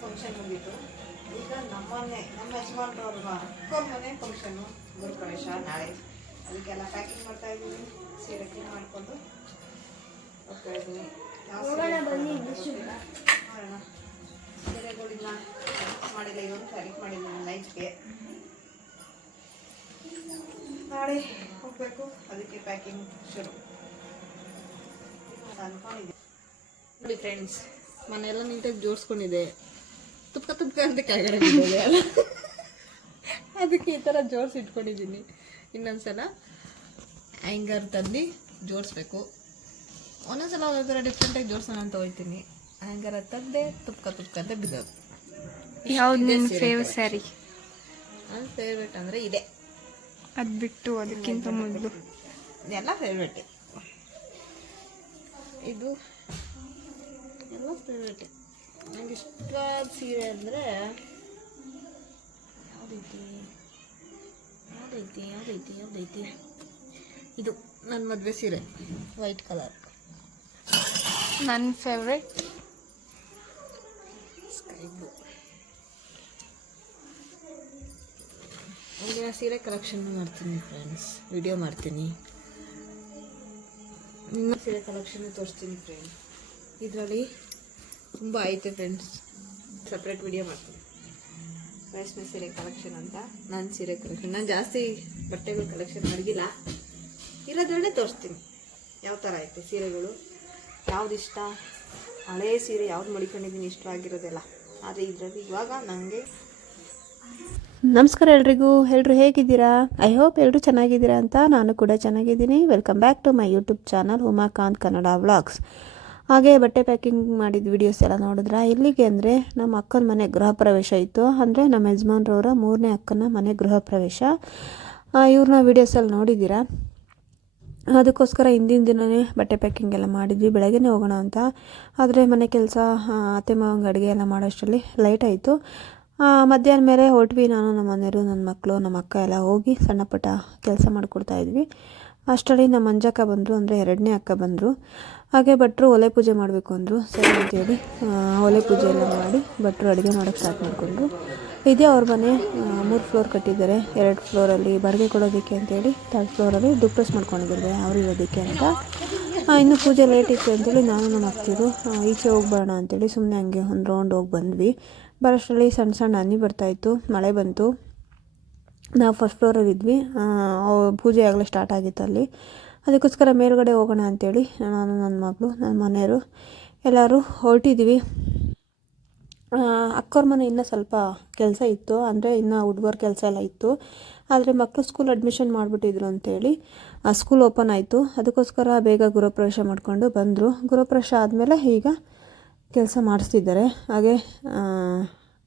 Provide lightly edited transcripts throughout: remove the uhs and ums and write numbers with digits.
Function ಮುಗೀತು. ಈಗ ನಮ್ಮ ಯಜಮಾನ್ರವ್ರ ಮನೆ ಫಂಕ್ಷನ್ನು ಗೃಹಪ್ರವೇಶ ನಾಳೆ. ಅದಕ್ಕೆಲ್ಲ ಪ್ಯಾಕಿಂಗ್ ಮಾಡ್ತಾ ಇದ್ದೀವಿ. ಸೀರೆ ಕ್ಲೀನ್ ಮಾಡಿಕೊಂಡು ಹೋಗ್ತಾ ಇದ್ದೀನಿ. ಮಾಡೋಣ. ಸೀರೆಗಳಿಲ್ಲ ಮಾಡಿಲ್ಲ, ಇವತ್ತು ಸೆಲೆಕ್ಟ್ ಮಾಡಿದ್ದೀನಿ ನೈಟ್ಗೆ. ನಾಳೆ ಹೋಗಬೇಕು, ಅದಕ್ಕೆ ಪ್ಯಾಕಿಂಗ್ ಶುರು ಅನ್ಕೊಂಡಿದ್ದೀನಿ. ನೋಡಿ ಫ್ರೆಂಡ್ಸ್, ಮನೆಯೆಲ್ಲ ನೀಟಾಗಿ ಜೋಡಿಸ್ಕೊಂಡಿದೆ. ತುಪ್ಕ ಅಂತ ಕೆಳಗಡೆ ಬಿಟ್ಟಿದೆ ಅಲ್ಲ, ಅದಕ್ಕೆ ಈ ಥರ ಜೋಡಿಸಿ ಇಟ್ಕೊಂಡಿದ್ದೀನಿ. ಇನ್ನೊಂದ್ಸಲ ಹ್ಯಾಂಗರ್ ತಂದು ಜೋಡಿಸ್ಬೇಕು. ಒಂದೊಂದ್ಸಲ ಒಂದೊಂದು ಥರ ಡಿಫ್ರೆಂಟಾಗಿ ಜೋಡಿಸೋಣ ಅಂತ ಹೋಗ್ತೀನಿ. ಹ್ಯಾಂಗರ್ ತಂದೆ ತುಪ್ಕ ಅಂತ ಬಿದ್ದೋದು. ಯಾವ್ದು ನಿಮ್ಮ ಫೇವ್ರೆಟ್ ಸ್ಯಾರಿ? ನನ್ನ ಫೇವ್ರೇಟ್ ಅಂದರೆ ಇದೆ. ಅದು ಬಿಟ್ಟು ಅದಕ್ಕಿಂತ ಮೊದಲು ಎಲ್ಲ ಫೇವ್ರೇಟೆ. ಇದು ಎಲ್ಲ ಫೇವ್ರೇಟೆ. ನನಗೆ ಇಷ್ಟವಾದ ಸೀರೆ ಅಂದರೆ ಯಾವುದೈತಿ ಇದು ನನ್ನ ಮದುವೆ ಸೀರೆ, ವೈಟ್ ಕಲರ್. ನನ್ನ ಫೇವ್ರೆಟ್ ಸ್ಕೈ ಬ್ಲೂ. ಈಗ ಸೀರೆ ಕಲೆಕ್ಷನ್ ಮಾಡ್ತೀನಿ ಫ್ರೆಂಡ್ಸ್, ವಿಡಿಯೋ ಮಾಡ್ತೀನಿ. ಇನ್ನೂ ಸೀರೆ ಕಲೆಕ್ಷನ್ ತೋರಿಸ್ತೀನಿ ಫ್ರೆಂಡ್. ಇದರಲ್ಲಿ ತುಂಬ ಐತೆ ಫ್ರೆಂಡ್ಸ್, ಸಪ್ರೇಟ್ ವಿಡಿಯೋ ಮಾಡ್ತೀನಿ. ರೇಷ್ಮೆ ಸೀರೆ ಕಲೆಕ್ಷನ್ ಅಂತ ನನ್ನ ಸೀರೆ ಕಲೆಕ್ಷನ್. ನಾನು ಜಾಸ್ತಿ ಬಟ್ಟೆಗಳು ಕಲೆಕ್ಷನ್ ಮಾಡಿಲ್ಲ, ಇರೋದ್ರಲ್ಲೇ ತೋರಿಸ್ತೀನಿ ಯಾವ ಥರ ಐತೆ ಸೀರೆಗಳು, ಯಾವ್ದು ಇಷ್ಟ, ಹಳೇ ಸೀರೆ ಯಾವ್ದು ಮಡಿಕೊಂಡಿದ್ದೀನಿ ಇಷ್ಟ ಆಗಿರೋದೆಲ್ಲ. ಆದರೆ ಇದರಲ್ಲಿ ಇವಾಗ ನನಗೆ ನಮಸ್ಕಾರ ಎಲ್ಲರೂ ಹೇಗಿದ್ದೀರಾ? ಐ ಹೋಪ್ ಎಲ್ಲರೂ ಚೆನ್ನಾಗಿದ್ದೀರಾ ಅಂತ. ನಾನು ಕೂಡ ಚೆನ್ನಾಗಿದ್ದೀನಿ. Welcome back to my YouTube channel Umakant Kannada vlogs. ಹಾಗೆ ಬಟ್ಟೆ ಪ್ಯಾಕಿಂಗ್ ಮಾಡಿದ ವಿಡಿಯೋಸ್ ಎಲ್ಲ ನೋಡಿದ್ರೆ ಎಲ್ಲಿಗೆ ಅಂದರೆ ನಮ್ಮ ಅಕ್ಕನ ಮನೆ ಗೃಹ ಪ್ರವೇಶ ಇತ್ತು. ಅಂದರೆ ನಮ್ಮ ಯಜಮಾನ್ರವರ 3ನೇ ಅಕ್ಕನ ಮನೆ ಗೃಹ ಪ್ರವೇಶ. ಇವ್ರನ್ನ ವೀಡಿಯೋಸಲ್ಲಿ ನೋಡಿದ್ದೀರಾ. ಅದಕ್ಕೋಸ್ಕರ ಹಿಂದಿನ ದಿನವೇ ಬಟ್ಟೆ ಪ್ಯಾಕಿಂಗ್ ಎಲ್ಲ ಮಾಡಿದ್ವಿ, ಬೆಳಗ್ಗೆನೇ ಹೋಗೋಣ ಅಂತ. ಆದರೆ ಮನೆ ಕೆಲಸ, ಅತ್ತೆ ಮಾವಂಗೆ ಅಡುಗೆ ಎಲ್ಲ ಮಾಡೋಷ್ಟರಲ್ಲಿ ಲೇಟ್ ಆಯಿತು. ಮಧ್ಯಾಹ್ನ ಮೇಲೆ ಹೊರಟ್ವಿ. ನಾನು, ನಮ್ಮ ಮನೆಯವರು, ನನ್ನ ಮಕ್ಕಳು, ನಮ್ಮ ಅಕ್ಕ ಎಲ್ಲ ಹೋಗಿ ಸಣ್ಣ ಪುಟ್ಟ ಕೆಲಸ ಮಾಡಿಕೊಡ್ತಾಯಿದ್ವಿ. ಅಷ್ಟರಲ್ಲಿ ನಮ್ಮ ಮಂಜಕ್ಕ ಬಂದರು, ಅಂದರೆ 2ನೇ ಅಕ್ಕ ಬಂದರು. ಹಾಗೆ ಭಟ್ರು ಒಲೆ ಪೂಜೆ ಮಾಡಬೇಕು ಅಂದರು. ಸರಿ ಅಂತೇಳಿ ಒಲೆ ಪೂಜೆ ಎಲ್ಲ ಮಾಡಿ ಭಟ್ರು ಅಡುಗೆ ಮಾಡೋಕ್ಕೆ ಸ್ಟಾರ್ಟ್ ಮಾಡಿಕೊಂಡ್ರು. ಇದೇ ಅವ್ರ ಮನೆ. 3 ಫ್ಲೋರ್ ಕಟ್ಟಿದ್ದಾರೆ. 2 ಫ್ಲೋರಲ್ಲಿ ಬಾಡಿಗೆ ಕೊಡೋದಕ್ಕೆ ಅಂತೇಳಿ 3rd ಫ್ಲೋರಲ್ಲಿ ಡುಪ್ರೆಸ್ ಮಾಡ್ಕೊಂಡಿದ್ದಾರೆ ಅವ್ರು ಇರೋದಕ್ಕೆ ಅಂತ. ಇನ್ನೂ ಪೂಜೆ ಲೇಟ್ ಇತ್ತು ಅಂತೇಳಿ ನಾನು ನಮ್ಮ ಅಕ್ತಿರು ಈಚೆ ಹೋಗ್ಬರೋಣ ಅಂತೇಳಿ ಸುಮ್ಮನೆ ಹಂಗೆ ಒಂದು ರೌಂಡ್ ಹೋಗಿ ಬಂದ್ವಿ. ಬರೋಷ್ಟರಲ್ಲಿ ಸಣ್ಣ ಹನಿ ಬರ್ತಾಯಿತ್ತು, ಮಳೆ ಬಂತು. ನಾವು 1st ಫ್ಲೋರಲ್ಲಿ ಇದ್ವಿ. ಪೂಜೆ ಆಗಲೇ ಸ್ಟಾರ್ಟ್ ಆಗಿತ್ತು ಅಲ್ಲಿ. ಅದಕ್ಕೋಸ್ಕರ ಮೇಲ್ಗಡೆ ಹೋಗೋಣ ಅಂತೇಳಿ ನಾನು, ನನ್ನ ಮಗಳು, ನನ್ನ ಮನೆಯವರು ಎಲ್ಲರೂ ಹೊರಟಿದ್ವಿ. ಅಕ್ಕವ್ರ ಮನೆ ಇನ್ನೂ ಸ್ವಲ್ಪ ಕೆಲಸ ಇತ್ತು, ಅಂದರೆ ಇನ್ನೂ ವುಡ್ವರ್ಕ್ ಕೆಲಸ ಎಲ್ಲ ಇತ್ತು. ಆದರೆ ಮಕ್ಕಳು ಸ್ಕೂಲ್ ಅಡ್ಮಿಷನ್ ಮಾಡಿಬಿಟ್ಟಿದ್ರು ಅಂತೇಳಿ ಸ್ಕೂಲ್ ಓಪನ್ ಆಯಿತು. ಅದಕ್ಕೋಸ್ಕರ ಬೇಗ ಗೃಹಪ್ರವೇಶ ಮಾಡಿಕೊಂಡು ಬಂದರು. ಗೃಹಪ್ರವೇಶ ಆದಮೇಲೆ ಈಗ ಕೆಲಸ ಮಾಡಿಸ್ತಿದ್ದಾರೆ. ಹಾಗೆ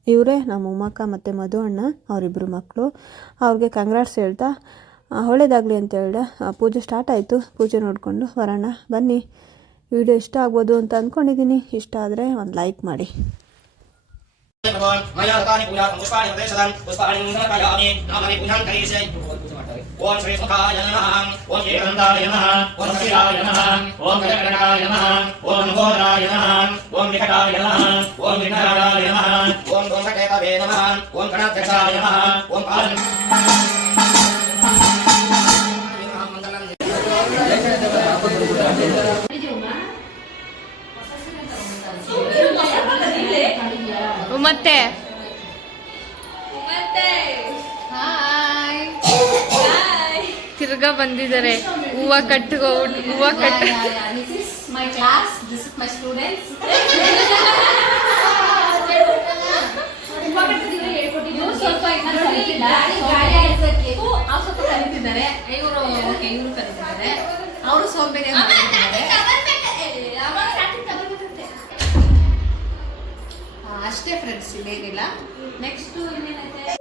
ಇವರೇ ನಮ್ಮ ಉಮಾಕ ಮತ್ತು ಮಧು ಅಣ್ಣ, ಅವರಿಬ್ಬರು ಮಕ್ಕಳು. ಅವ್ರಿಗೆ ಕಂಗ್ರಾಟ್ಸ್ ಹೇಳ್ತಾ ಒಳ್ಳೇದಾಗಲಿ ಅಂತ ಹೇಳ್ದೆ. ಪೂಜೆ ಸ್ಟಾರ್ಟ್ ಆಯಿತು. ಪೂಜೆ ನೋಡಿಕೊಂಡು ಬರೋಣ ಬನ್ನಿ. ವಿಡಿಯೋ ಇಷ್ಟ ಆಗ್ಬೋದು ಅಂತ ಅಂದ್ಕೊಂಡಿದ್ದೀನಿ. ಇಷ್ಟ ಆದರೆ ಒಂದು ಲೈಕ್ ಮಾಡಿ. ಓಂ ಶ್ರೀ ಸುಖಾಯ ನಮಃ. ಓಂ ಶ್ರೀ ನಮಃ. ಓಂ ಶ್ರೀರಾಯ ನಮಃ. ಓಂ ಗಣಗಣಾಯ ನಮಃ. ಓಂ ಗೋರಾಯ ನಮಃ. ಓಂ ವಿಕಟಾಯ ನಮಃ. ಓಂ ವಿಘ್ನರಾಯ ನಮಃ. ಓಂ ಧೂಮಕೇತವೇ ನಮಃ. ಓಂ ಗಣಾಧ್ಯಕ್ಷಾಯ ನಮಃ. ಓಂ ಮತ್ತೆ ತಿರ್ಗಾ ಬಂದಿದ್ದಾರೆ. ಹೂವ ಕಟ್ಟೋ ಹೂವ ಕಟ್ಟ. ಅವರು ಸೋಂಬೇರಿ ಅಷ್ಟೇ ಫ್ರೆಂಡ್ಸ್, ಇಲ್ಲೇನಿಲ್ಲ. ನೆಕ್ಸ್ಟು ಇನ್ನೇನೈತೆ,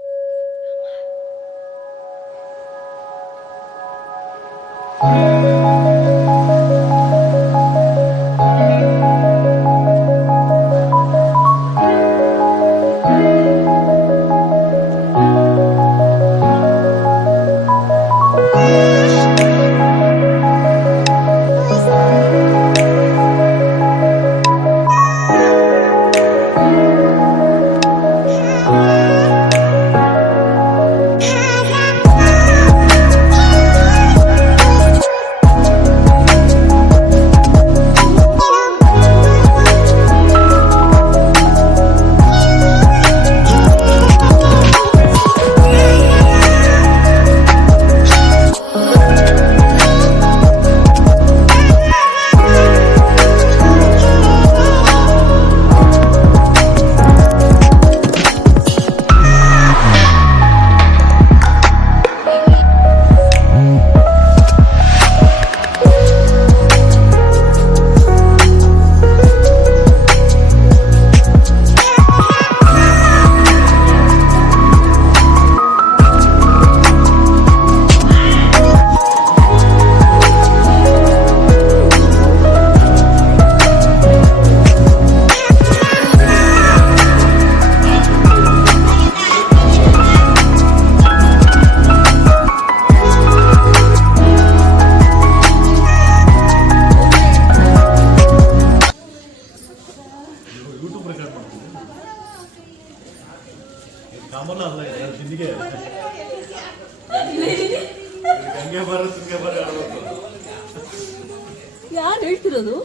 ಯಾರು ಹೇಳ್ತಿರೋದು?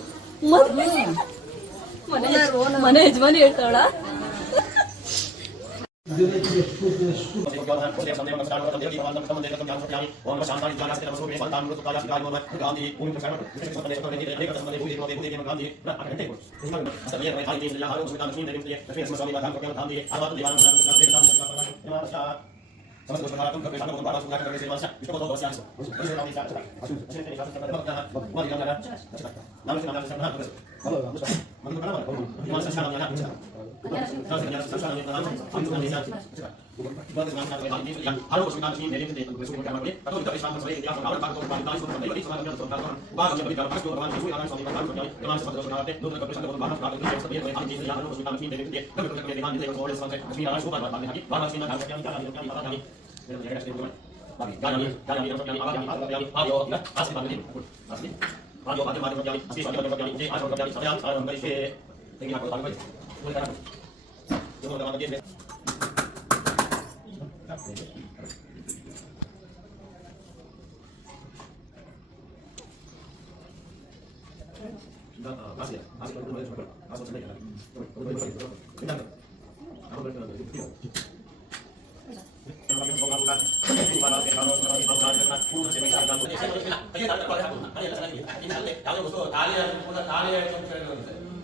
ಮನೆ ಯಜಮಾನಿ ಹೇಳ್ತಾಳ.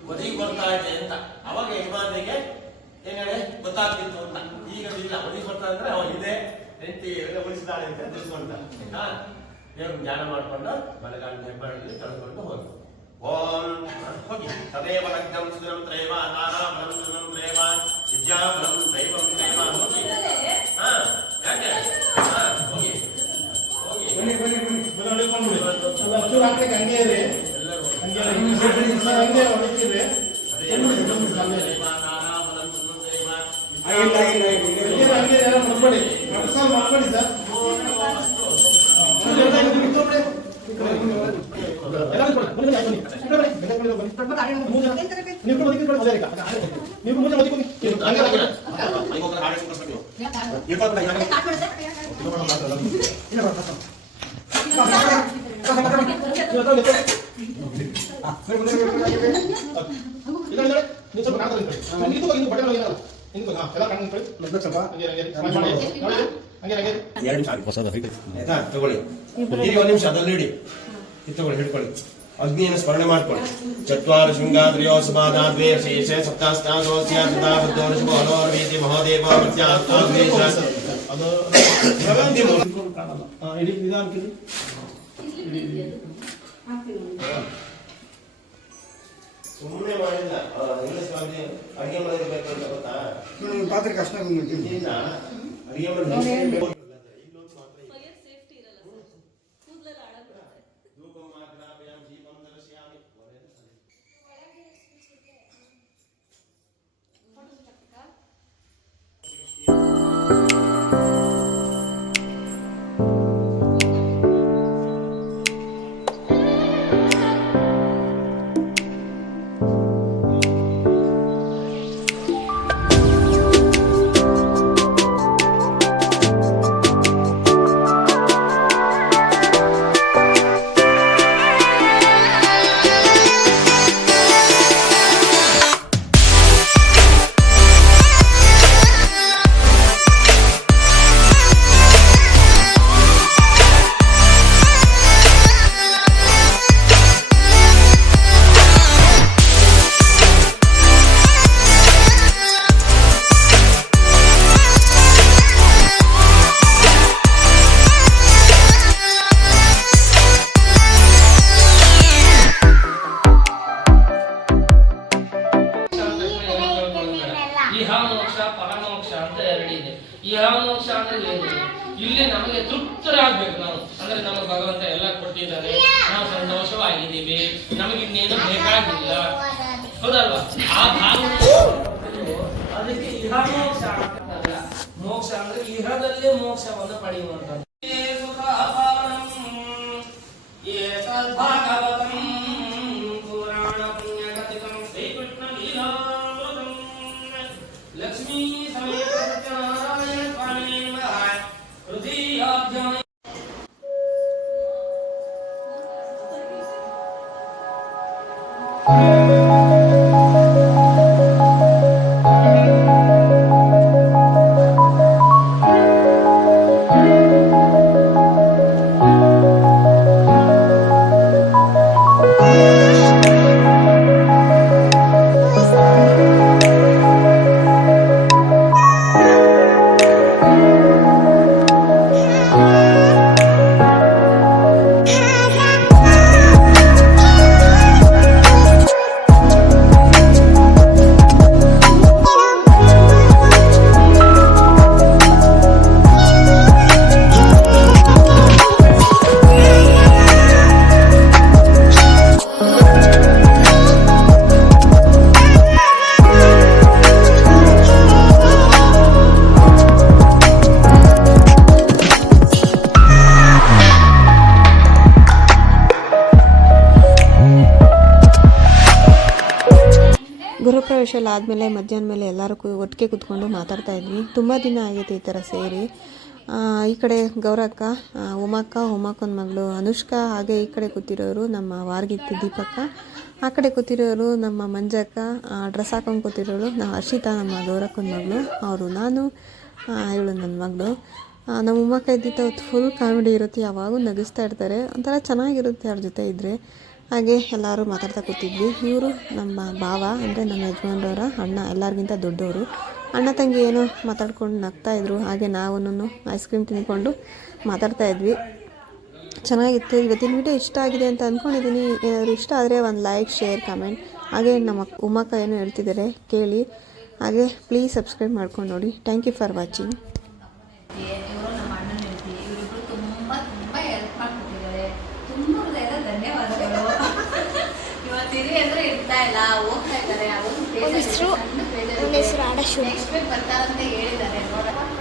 ಒದಗಿ ಬರ್ತಾ ಇದೆ ಅಂತ ಅವಾಗ ಯಜಮಾನರಿಗೆ ಏನ್ ಹೇಳಿ ಗೊತ್ತಾಗ್ತಿತ್ತು ಅಂತ. ಈಗ ಇಲ್ಲ, ಒದಗಿ ಬರ್ತಾ ಅಂದ್ರೆ ಅವ ಇದೆ ಹೆಂಡತಿ ಉಳಿಸಿದಾಳೆ ಅಂತ ತಿಳಿಸ್ಕೊಂಡ. ದೇವ್ರ ಜ್ಞಾನ ಮಾಡ್ಕೊಂಡು ಬಲಗಾಲ ಹೆಬ್ಬಾಳಲ್ಲಿ ತಳ್ಕೊಂಡು ಹೋಗಿ ಓಂ ಹೋಗಿ ತದೇವ ಲಗ್ನಂ ಸುಧಂ ತ್ರೈವ ನಾರಾಬಲಂ ಸುಧಂ ತ್ರೈವ ವಿದ್ಯಾಬಲಂ ದೈವಂ ತ್ರೈವ ಹೋಗಿ ಯಾಕೆ ಹೋಗಿ ತಗೊಳ್ಳಿ, ಒಂದು ನಿಮಿಷ ಅದರಲ್ಲಿ ಇಡಿ, ತಗೊಳ್ಳಿ, ಹಿಡ್ಕೊಳ್ಳಿ. ಅಗ್ನಿಯನ್ನು ಸ್ಮರಣೆ ಮಾಡ್ಕೊಳ್ಳಿ. ಚತ್ವಾರ ಶೃಂಗಾದ್ರಿಯೋ ಸಮಾಧಾದ್ವೇ ಶೇಷ ಸಪ್ತಾಸ್ತಾಗೋಸ್ಯ ತದಾಬುದ್ಧೋರ್ಷಭೋರ್ವೀತಿ ಮಹೋದೇವ ಸುಮ್ಮನೆ ಮಾಡಿಲ್ಲ. ಅಡಿಗೆ ಮಾಡಿರ್ಬೇಕು ಅಂತ ಗೊತ್ತಾ? ಪಾತ್ರೆ ಕಷ್ಟ ಅಡಿಗೆ ಮಾಡಿ ಪರಮೋಕ್ಷ ಅಂತ ಎರಡಿದೆ. ಇಹ ಮೋಕ್ಷ ಅಂದ್ರೆ ಏನು? ಇಲ್ಲಿ ನಮಗೆ ತೃಪ್ತರಾಗ್ಬೇಕು ನಾವು. ಅಂದ್ರೆ ನಮಗೆ ಭಗವಂತ ಎಲ್ಲ ಕೊಟ್ಟಿದ್ದಾರೆ, ನಾವು ಸಂತೋಷವಾಗಿದ್ದೀವಿ, ನಮಗೆ ಇನ್ನೇನು ಬೇಕಾಗಿಲ್ಲ, ಹೌದಲ್ವಾ? ಆ ಭಾವ ಅದಕ್ಕೆ ಇಹ ಮೋಕ್ಷ ಅಂತಲ್ಲ. ಮೋಕ್ಷ ಅಂದ್ರೆ ಇಹದಲ್ಲೇ ಮೋಕ್ಷವನ್ನು ಪಡೆಯುವಂಥದ್ದು. लक्ष्मी समेत सत्यनारायण स्वामी नमः। हृदयाभ्याम ಗೃಹಪ್ರವೇಶ ಎಲ್ಲ ಆದಮೇಲೆ ಮಧ್ಯಾಹ್ನ ಮೇಲೆ ಎಲ್ಲರೂ ಒಟ್ಟಿಗೆ ಕೂತ್ಕೊಂಡು ಮಾತಾಡ್ತಾ ಇದ್ವಿ. ತುಂಬ ದಿನ ಆಗೈತೆ ಈ ಥರ ಸೇರಿ. ಈ ಕಡೆ ಗೌರಕ್ಕ, ಉಮಾಕ್ಕನ ಮಗಳು ಅನುಷ್ಕಾ, ಹಾಗೆ ಈ ಕಡೆ ಕೂತಿರೋರು ನಮ್ಮ ವಾರ್ಗಿತ್ತಿ ದೀಪಕ್ಕ, ಆ ಕಡೆ ಕೂತಿರೋರು ನಮ್ಮ ಮಂಜಕ್ಕ, ಡ್ರೆಸ್ ಹಾಕೊಂಡು ಕೂತಿರೋರು ನಾವು ಹರ್ಷಿತಾ, ನಮ್ಮ ಗೌರಕ್ಕನ ಮಗಳು, ಅವರು ನಾನು, ಇವಳು ನನ್ನ ಮಗಳು. ನಮ್ಮ ಉಮ್ಮಕ್ಕ ಇದ್ದಿತ್ತು ಫುಲ್ ಕಾಮಿಡಿ ಇರುತ್ತೆ, ಯಾವಾಗೂ ನಗಿಸ್ತಾ ಇರ್ತಾರೆ, ಒಂಥರ ಚೆನ್ನಾಗಿರುತ್ತೆ ಅವ್ರ ಜೊತೆ ಇದ್ದರೆ. ಹಾಗೆ ಎಲ್ಲರೂ ಮಾತಾಡ್ತಾ ಕೂತಿದ್ವಿ. ಇವರು ನಮ್ಮ ಭಾವ, ಅಂದರೆ ನಮ್ಮ ಯಜಮಾನ್ರವರ ಅಣ್ಣ, ಎಲ್ಲರಿಗಿಂತ ದೊಡ್ಡವರು. ಅಣ್ಣ ತಂಗಿ ಏನೋ ಮಾತಾಡ್ಕೊಂಡು ನಗ್ತಾಯಿದ್ರು. ಹಾಗೆ ನಾವು ಐಸ್ ಕ್ರೀಮ್ ತಿಂದ್ಕೊಂಡು ಮಾತಾಡ್ತಾಯಿದ್ವಿ. ಚೆನ್ನಾಗಿತ್ತು. ಇವತ್ತಿನ ವಿಡಿಯೋ ಇಷ್ಟ ಆಗಿದೆ ಅಂತ ಅಂದ್ಕೊಂಡಿದ್ದೀನಿ. ಏನಾದರೂ ಇಷ್ಟ ಆದರೆ ಒಂದು ಲೈಕ್, ಶೇರ್, ಕಮೆಂಟ್. ಹಾಗೆ ನಮ್ಮ ಉಮ್ಮಕ್ಕ ಏನೋ ಹೇಳ್ತಿದ್ದಾರೆ ಕೇಳಿ. ಹಾಗೆ ಪ್ಲೀಸ್ ಸಬ್ಸ್ಕ್ರೈಬ್ ಮಾಡ್ಕೊಂಡು ನೋಡಿ. Thank you for watching. ಇವರು ನಮ್ಮ ಅಣ್ಣನ ಹೇಳ್ತಿ, ಇವರಿಬ್ರು ತುಂಬ ಹೆಲ್ಪ್ ಮಾಡ್ಕೊಟ್ಟಿದ್ದಾರೆ. ತುಂಬ ಹೃದಯದ ಧನ್ಯವಾದಗಳು. ಇವತ್ತಿರಿ ಅಂದ್ರೆ ಇರ್ತಾ ಇಲ್ಲ, ಹೋಗ್ತಾ ಇದ್ದಾರೆ. ಅದೊಂದು ಹೆಸರು ಆಡಶು. ನೆಕ್ಸ್ಟ್ ವೀಕ್ ಬರ್ತಾರಂತ ಹೇಳಿದ್ದಾರೆ. ನೋಡೋಣ.